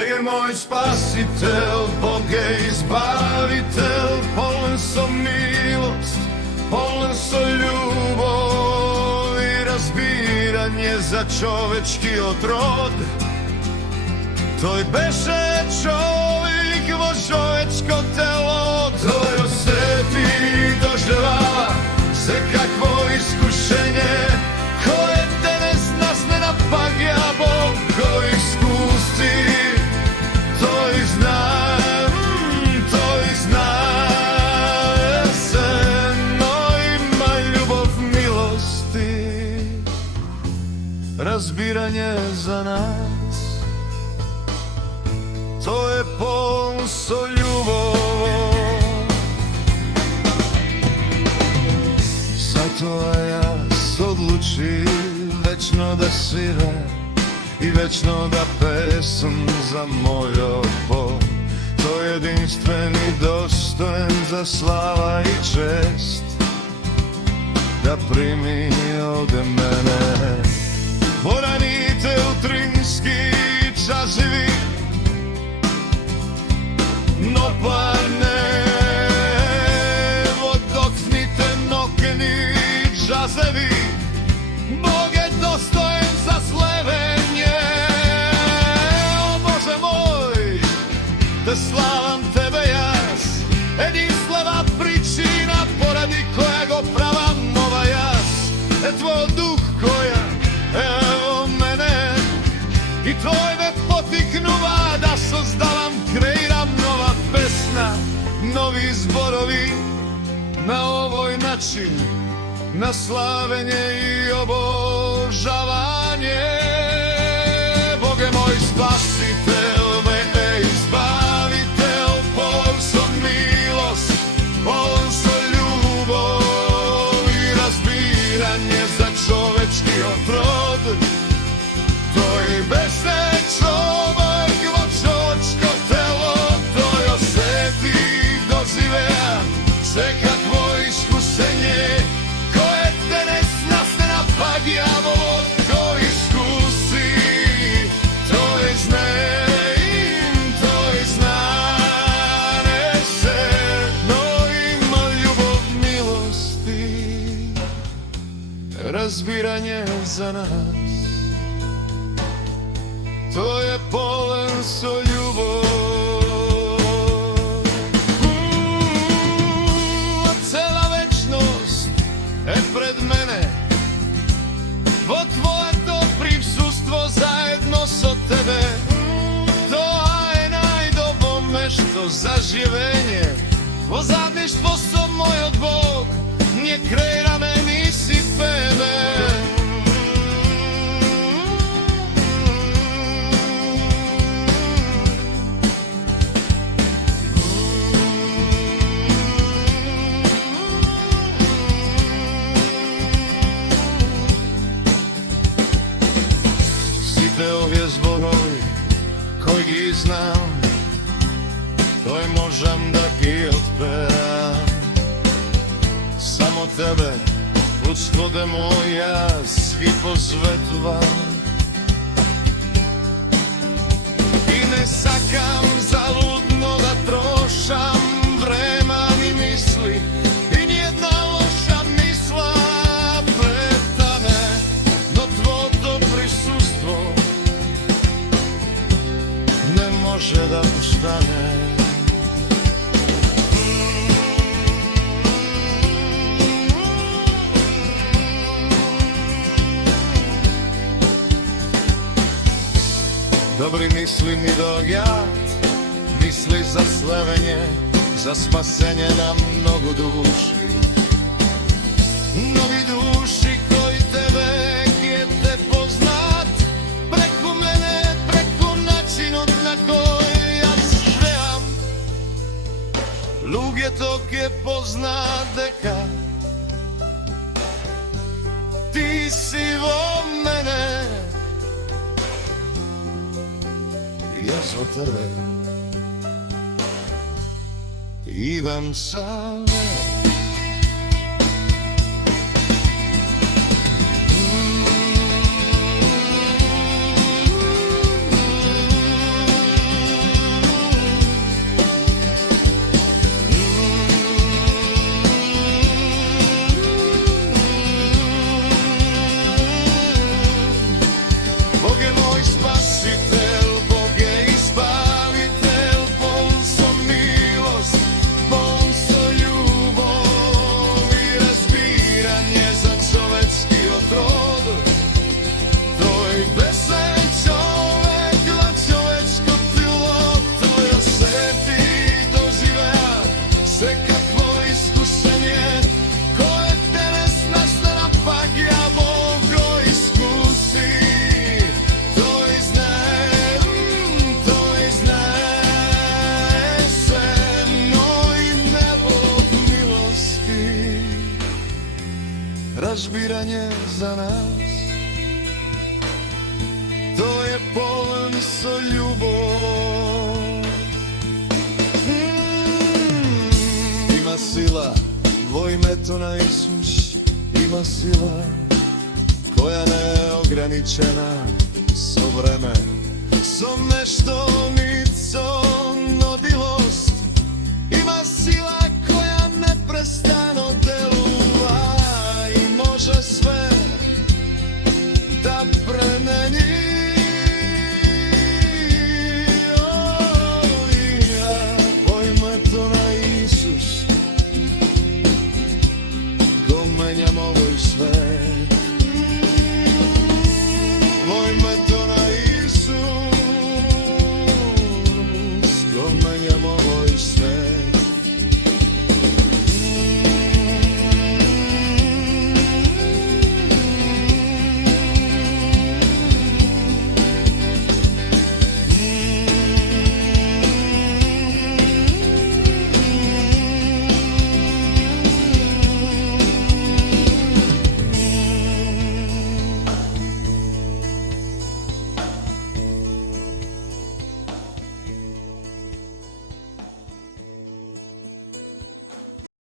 je moj spasitelj, Bog je izbavitelj, poln so milost, poln so ljubav i razbiranje za čovečki otrod. Toj beše čovjek vo čovečko telo, toj osjeti doživava se kakvo iskušenje, koje danas nas ne napagja, Bog ko iskusti, to i zna se, no ima ljubav milosti, razbiranje za nas, to je poln so ljubav. Zato ja odluči večno da sviram i večno da pesam za moj Bog. To je jedinstven i dostojen za slava i čest, da primi od mene. Poranite utrinski časevi, no parne vodocnite nokeni časevi. Bog je dostojen za slevenje, o Bože moj, te slavam tebe jas, jedinstvena pričina poradi koja go pravam ova jas. Tvoj duh koja evo mene i tvoj me potiknuva da sozdavam, kreiram nova pesna, novi zborovi na ovoj način, na slavenje i obožavanje. Bog je moj spasitelj, me izbavitelj, poln so milost, poln so ljubav i razbiranje za čovečki otrod. To i besne čovek vo čovečko telo, to je osjeti doživea se kakvo iskušenje, koje danas nas ne napagja, Bog ko iskusi, to je znane se, no ima ljubav milosti, razbiranje za nas, to je poln so ljubav. Cela večnost je pred mene, vo tvoje to prisustvo zajedno so tebe, to je najdobo mešto za življenje, vo zadništvo so moj od Bog, nje kreira meni si pebe. Ovdje zborovi koji gi znam, to je možem da gi odperam. Samo tebe ushodem ja svi pozvetvam i ne sakam zaludno da trošam vrema ni misli i nijedna loša misla pretane, no tvo to prisustvo ne može da ustane. Dobri misli mi dogat, misli za slevenje, za spasenje na mnogo duši. Mnogi duši koji tebe te poznat, preko mene, preko načinu na koji ja živim. Luge tog je poznat deka, ti si vo mene, ja za tebe idem same. razbiranje za nas. To je poln so ljubov. Ima sila, vo ime to na Isus. Ima sila koja neograničena so vreme, so neštovnico nodilost. Ima sila koja neprestano deluje i može sve da promeni. To na Isus, ko menjam ovaj svet.